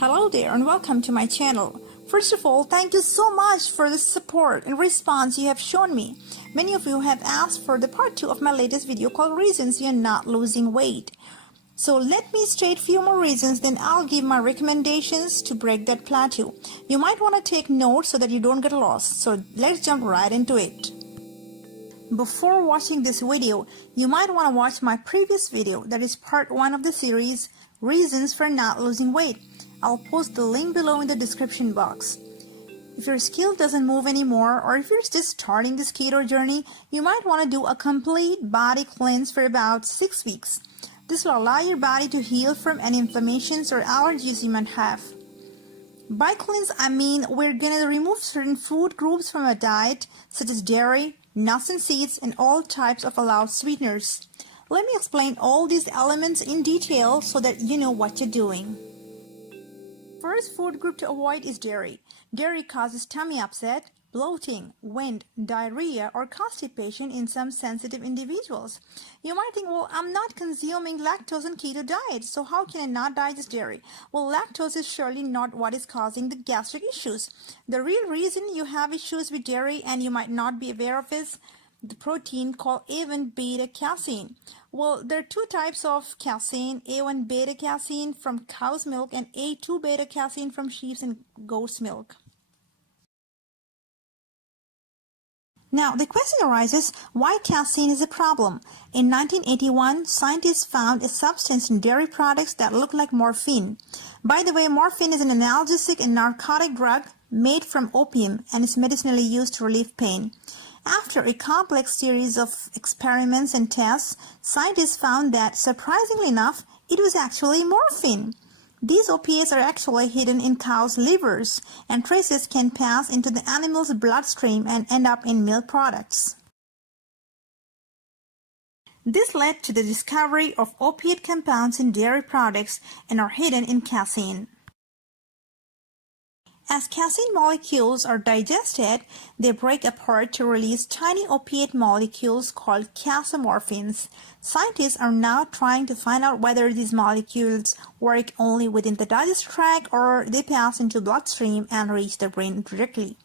Hello there and welcome to my channel. First of all, thank you so much for the support and response you have shown me. Many of you have asked for the part 2 of my latest video called Reasons You're Not Losing Weight. So let me state few more reasons, then I'll give my recommendations to break that plateau. You might want to take notes so that you don't get lost. So let's jump right into it. Before watching this video, you might want to watch my previous video, that is part 1 of the series, Reasons for Not Losing Weight. I'll post the link below in the description box. If your scale doesn't move anymore, or if you're just starting this keto journey, you might want to do a complete body cleanse for about 6 weeks. This will allow your body to heal from any inflammations or allergies you might have. By cleanse, I mean we're going to remove certain food groups from our diet, such as dairy, nuts and seeds, and all types of allowed sweeteners. Let me explain all these elements in detail so that you know what you're doing. First food group to avoid is dairy. Dairy causes tummy upset, bloating, wind, diarrhea, or constipation in some sensitive individuals. You might think, well, I'm not consuming lactose in keto diet, so how can I not digest dairy? Well, lactose is surely not what is causing the gastric issues. The real reason you have issues with dairy and you might not be aware of is the protein called A1 beta casein. Well, there are two types of casein, A1 beta casein from cow's milk and A2 beta casein from sheep's and goat's milk. Now, the question arises, why casein is a problem? In 1981, scientists found a substance in dairy products that looked like morphine. By the way, morphine is an analgesic and narcotic drug made from opium and is medicinally used to relieve pain. After a complex series of experiments and tests, scientists found that, surprisingly enough, it was actually morphine. These opiates are actually hidden in cows' livers, and traces can pass into the animal's bloodstream and end up in milk products. This led to the discovery of opiate compounds in dairy products and are hidden in casein. As casein molecules are digested, they break apart to release tiny opiate molecules called casomorphins. Scientists are now trying to find out whether these molecules work only within the digestive tract or they pass into bloodstream and reach the brain directly.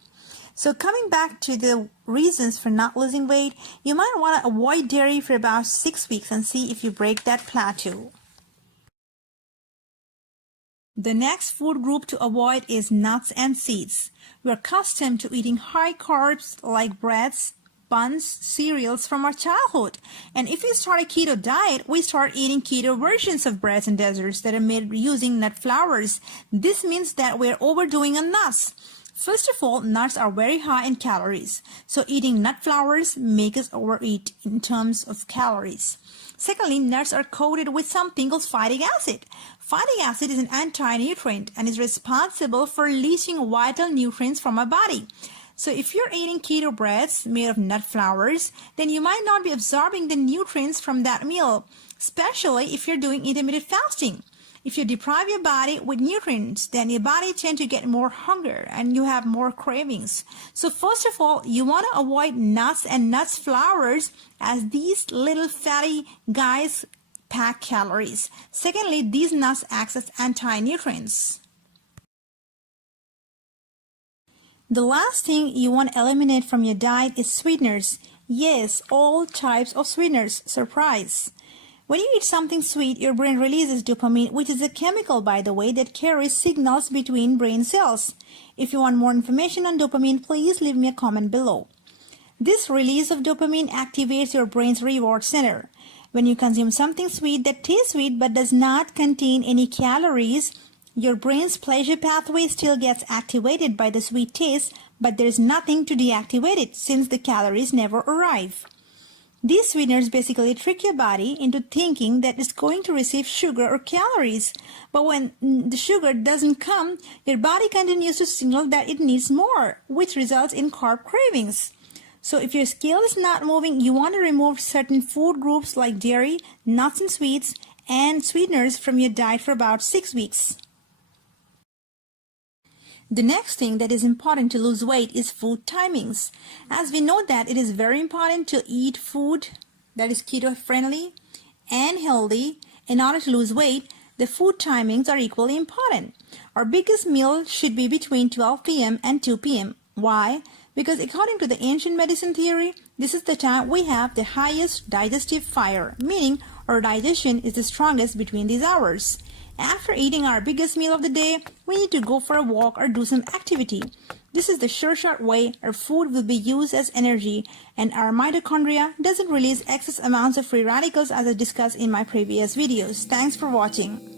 So coming back to the reasons for not losing weight, you might want to avoid dairy for about 6 weeks and see if you break that plateau. The next food group to avoid is nuts and seeds. We are accustomed to eating high carbs like breads, buns, cereals from our childhood. And if we start a keto diet, we start eating keto versions of breads and desserts that are made using nut flours. This means that we're overdoing on nuts. First of all, nuts are very high in calories. So eating nut flours makes us overeat in terms of calories. Secondly, nuts are coated with something called phytic acid. Phytic acid is an anti-nutrient and is responsible for leaching vital nutrients from our body. So if you're eating keto breads made of nut flours, then you might not be absorbing the nutrients from that meal, especially if you're doing intermittent fasting. If you deprive your body with nutrients, then your body tends to get more hunger and you have more cravings. So first of all, you want to avoid nuts and nuts flours as these little fatty guys pack calories. Secondly, these nuts act as anti-nutrients. The last thing you want to eliminate from your diet is sweeteners. Yes, all types of sweeteners. Surprise! When you eat something sweet, your brain releases dopamine, which is a chemical, by the way, that carries signals between brain cells. If you want more information on dopamine, please leave me a comment below. This release of dopamine activates your brain's reward center. When you consume something sweet that tastes sweet but does not contain any calories, your brain's pleasure pathway still gets activated by the sweet taste, but there's nothing to deactivate it since the calories never arrive. These sweeteners basically trick your body into thinking that it's going to receive sugar or calories. But when the sugar doesn't come, your body continues to signal that it needs more, which results in carb cravings. So if your scale is not moving, you want to remove certain food groups like dairy, nuts and sweets, and sweeteners from your diet for about 6 weeks. The next thing that is important to lose weight is food timings. As we know that it is very important to eat food that is keto friendly and healthy in order to lose weight, the food timings are equally important. Our biggest meal should be between 12 p.m. and 2 p.m. Why? Because according to the ancient medicine theory, this is the time we have the highest digestive fire, meaning our digestion is the strongest between these hours. After eating our biggest meal of the day, we need to go for a walk or do some activity. This is the sure shot way our food will be used as energy and our mitochondria doesn't release excess amounts of free radicals as I discussed in my previous videos. Thanks for watching.